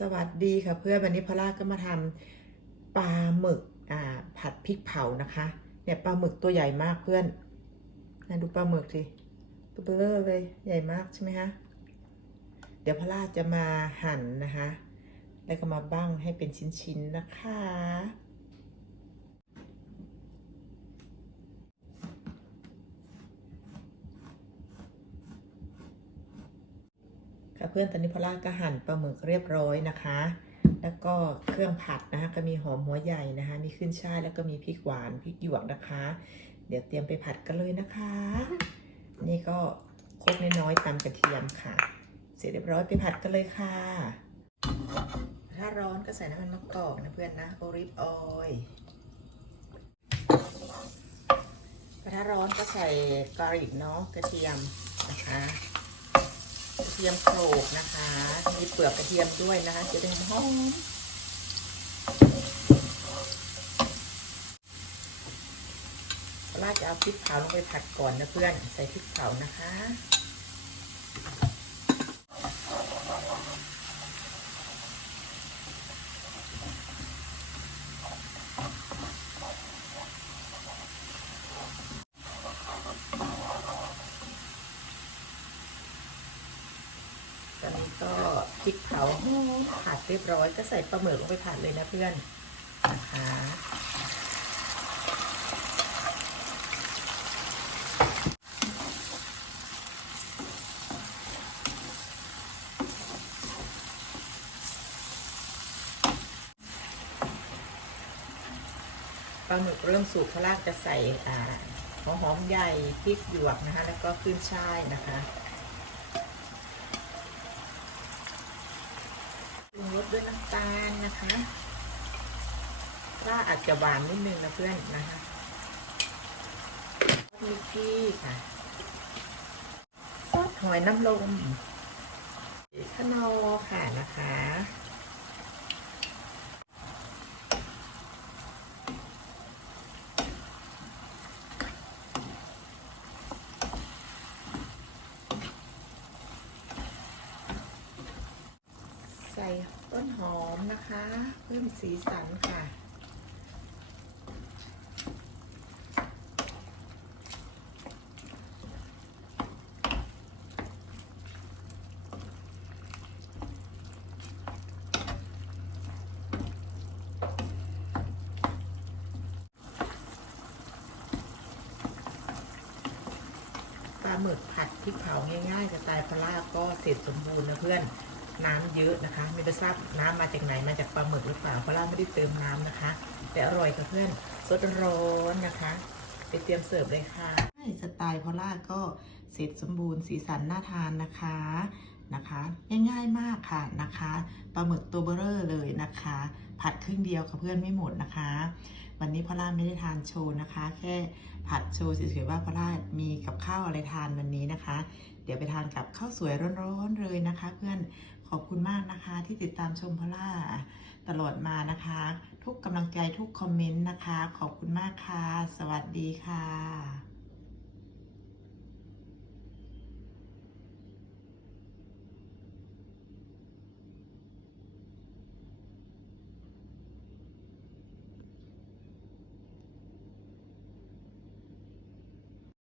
สวัสดีค่ะเพื่อนวันนี้พอล่าก็มาทำปลาหมึกอ่าผัดพริกเผานะคะเนี่ยปลาหมึกตัวใหญ่มากเพื่อนนะดูปลาหมึกสิตัวเบลอเลยใหญ่มากใช่ไหมคะเดี๋ยวพอล่าจะมาหั่นนะคะ แล้วก็มาบ้างให้เป็นชิ้นๆนะคะ ค่ะเพื่อนตอนนี้พอล่าก็หั่นปลาหมึกเรียบร้อยนะคะ แล้วก็เครื่องผัดนะคะก็มีหอมหัวใหญ่นะคะ มีขึ้นช่ายแล้วก็มีพริกหวานพริกหยวกนะคะ เดี๋ยวเตรียมไปผัดกันเลยนะคะ นี่ก็โคกน้อยๆตำกระเทียมค่ะ เสร็จเรียบร้อยไปผัดกันเลยค่ะ ถ้าร้อนก็ใส่น้ำมันมะกอกนะเพื่อนนะโอลิฟออยล์ถ้าร้อนก็ใส่กอริกเนาะกระเทียมนะคะ เทียมโขลกนะคะ มีเปลือกกระเทียมด้วยนะคะ จะได้หอมเราจะเอาพริกเผาลงไปผัดก่อนนะเพื่อน ใส่พริกเผานะคะ อนนี้ก็พริกเผาผัดเรียบร้อย ก็ใส่ปลาหมึกลงไปผัดเลยนะเพื่อนนะคะปลาหมึกเริ่มสุกพลากจะใส่หัวหอมใหญ่พริกหยวกนะคะ แล้วก็ขึ้นช่ายนะคะ ปรุงรส ด้วยน้ำตาลนะคะว่าอาจจะหวานนิดนึงนะเพื่อนนะคะมิกกี้ค่ะซอสหอยน้ำลมขนอค่ะนะคะใส่ ต้นหอมนะคะ เพิ่มสีสันค่ะ ปลาหมึกผัดพริกเผาง่ายๆสไตล์พลาก็เสร็จสมบูรณ์นะเพื่อน น้ำเยอะนะคะ ไม่ไปทราบน้ำมาจากไหนมาจากปลาหมึกหรือเปล่าเพราะล่าไม่ได้เติมน้ำนะคะ แต่อร่อยค่ะเพื่อนสดร้อนนะคะ ไปเตรียมเสิร์ฟเลยค่ะใช่สไตล์พอล่าก็เสร็จสมบูรณ์สีสันน่าทานนะคะนะคะง่ายๆมากค่ะนะคะปลาหมึกตัวเบอร์เรอร์เลยนะคะ ผัดครึ่งเดียวค่ะเพื่อนไม่หมดนะคะ วันนี้พอล่าไม่ได้ทานโชว์นะคะ แค่ผัดโชว์เฉยๆว่าพอล่ามีกับข้าวอะไรทานวันนี้นะคะ เดี๋ยวไปทานกับข้าวสวยร้อนๆเลยนะคะ เพื่อน ขอบคุณมากนะคะที่ติดตามชมพล่าตลอดมานะคะ ทุกกำลังใจทุกคอมเมนต์นะคะ ขอบคุณมากค่ะ สวัสดีค่ะ